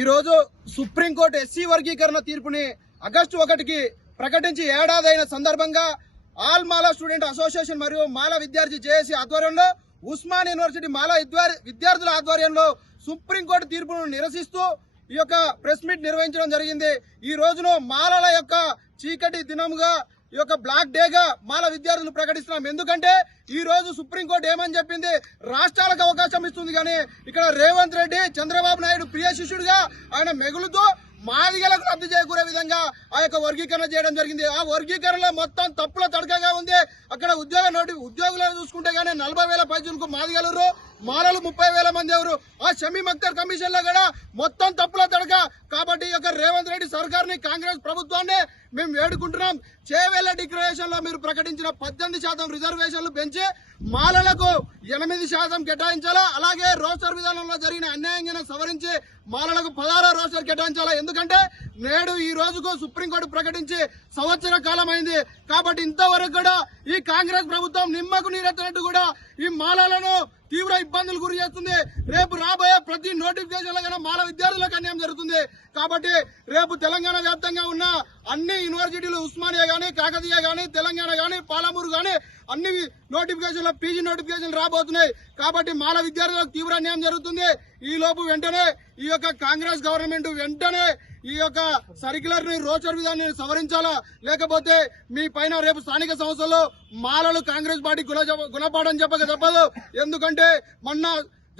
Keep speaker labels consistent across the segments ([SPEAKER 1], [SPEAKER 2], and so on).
[SPEAKER 1] ఈరోజు supreme court SC వర్గీకరణ తీర్పుని ఆగస్టు ఒకటికి ప్రకటించి ఏడాదైన సందర్భంగా ఆల్ మాలా స్టూడెంట్ అసోసియేషన్ మరియు మాలా విద్యార్థి జేఏసీ ఆధ్వర్యంలో ఉస్మాన్ యూనివర్సిటీ మాలా విద్యార్థుల ఆధ్వర్యంలో సుప్రీంకోర్టు తీర్పును నిరసిస్తూ ఈ యొక్క ప్రెస్ మీట్ నిర్వహించడం జరిగింది. ఈ రోజును మాలల యొక్క చీకటి దినముగా ఈ యొక్క బ్లాక్ డేగా మాల విద్యార్థులు ప్రకటిస్తున్నాం. ఎందుకంటే ఈ రోజు సుప్రీంకోర్టు ఏమని చెప్పింది? రాష్ట్రాలకు అవకాశం ఇస్తుంది కానీ ఇక్కడ రేవంత్ రెడ్డి చంద్రబాబు నాయుడు ప్రియ శిష్యుడిగా ఆయన మెగులుతూ మాదిగలకు లబ్ధి చేకూరే విధంగా ఆ యొక్క వర్గీకరణ చేయడం జరిగింది. ఆ వర్గీకరణలో మొత్తం తప్పుల తడకగా ఉంది. అక్కడ ఉద్యోగ నోటి ఉద్యోగులను చూసుకుంటే గానీ నలభై వేల పైచులకు మాదిగలరు. మాలలు ముప్పై వేల మంది ఎవరు? ఆ షమీ అఖ్తర్ కమిషన్లో కూడా మొత్తం తప్పుల తడక కాబట్టి ఈ యొక్క రేవంత్ రెడ్డి సర్కార్ని కాంగ్రెస్ ప్రభుత్వాన్ని మేము వేడుకుంటున్నాం. చేవేళ్ళ డిక్లరేషన్లో మీరు ప్రకటించిన పద్దెనిమిది శాతం రిజర్వేషన్లు పెంచి మాలలకు ఎనిమిది శాతం కేటాయించాలా? అలాగే రోస్టర్ విధానంలో జరిగిన అన్యాయంగా సవరించి మాలలకు పదహారో రోస్టర్ కేటాయించాలా? ఎందుకంటే నేడు ఈ రోజుకు సుప్రీంకోర్టు ప్రకటించి సంవత్సర కాలం అయింది కాబట్టి ఇంతవరకు కూడా ఈ కాంగ్రెస్ ప్రభుత్వం నిమ్మకు నీరెత్తినట్టు కూడా ఈ మాలలను తీవ్ర ఇబ్బందులు గురి చేస్తుంది. రేపు రాబోయే ప్రతి నోటిఫికేషన్లో మాల విద్యార్థులకు అన్యాయం జరుగుతుంది. కాబట్టి రేపు తెలంగాణ వ్యాప్తంగా ఉన్న అన్ని యూనివర్సిటీలు ఉస్మానియా గానీ కాకతీయ గానీ తెలంగాణ గానీ పాలమూరు గానీ అన్ని నోటిఫికేషన్లు పీజీ నోటిఫికేషన్లు రాబోతున్నాయి. కాబట్టి మాల విద్యార్థులకు తీవ్ర అన్యాయం జరుగుతుంది. ఈ లోపు వెంటనే ఈ యొక్క కాంగ్రెస్ గవర్నమెంట్ వెంటనే ఈ యొక్క సర్క్యులర్ని రోచర్ విధాన్ని సవరించాలా? లేకపోతే మీ పైన రేపు స్థానిక సంస్థల్లో మాలలు కాంగ్రెస్ పార్టీ గుణ గుణపాఠం చెప్పక తప్పదు. ఎందుకంటే మొన్న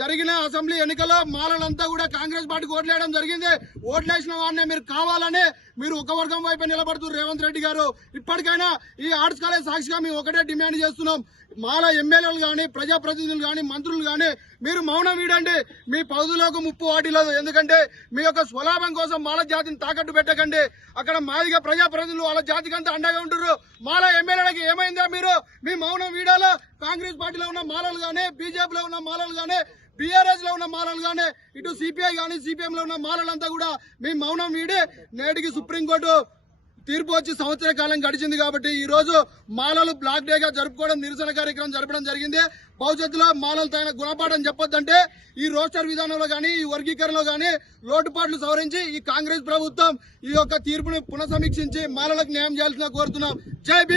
[SPEAKER 1] జరిగిన అసెంబ్లీ ఎన్నికల్లో మాలలంతా కూడా కాంగ్రెస్ పార్టీకి ఓట్లేయడం జరిగింది. ఓట్లేసిన వారిని మీరు కావాలని మీరు ఒక వర్గం వైపు నిలబడుతున్నారు రేవంత్ రెడ్డి గారు. ఇప్పటికైనా ఈ ఆర్ట్స్ కాలేజ్ సాక్షిగా మేము ఒకటే డిమాండ్ చేస్తున్నాం. మాల ఎమ్మెల్యేలు కానీ ప్రజాప్రతినిధులు కానీ మంత్రులు కానీ మీరు మౌనం వీడండి. మీ పౌదులకు ముప్పు వాటిలేదు. ఎందుకంటే మీ యొక్క స్వలాభం కోసం మాల జాతిని తాకట్టు పెట్టకండి. అక్కడ మాదిగా ప్రజాప్రతినిధులు వాళ్ళ జాతికి అంతా అండగా ఉంటారు మాల ఎమ్మెల్యేలకి ఏమైందా మీరు? మీ మౌనం వీడాలా? కాంగ్రెస్ పార్టీలో ఉన్న మాలలు కానీ బీజేపీలో ఉన్న మాలలు కానీ బీఆర్ఎస్లో ఉన్న మాలలు కానీ ఇటు సిపిఐ కానీ సిపిఎం లో ఉన్న మాలలంతా కూడా మేము మౌనం వీడి. నేటికి సుప్రీంకోర్టు తీర్పు వచ్చి సంవత్సర కాలం గడిచింది కాబట్టి ఈ రోజు మాలలు బ్లాక్ డే గా జరుపుకోవడం నిరసన కార్యక్రమం జరపడం జరిగింది. భవిష్యత్తులో మాలలు తగిన గుణపాఠం చెప్పొద్దంటే ఈ రోస్టర్ విధానంలో కానీ ఈ వర్గీకరణలో కానీ లోటుపాట్లు సవరించి ఈ కాంగ్రెస్ ప్రభుత్వం ఈ యొక్క తీర్పును పునఃసమీక్షించి మాలలకు న్యాయం చేయాల్సిన కోరుతున్నాం. జై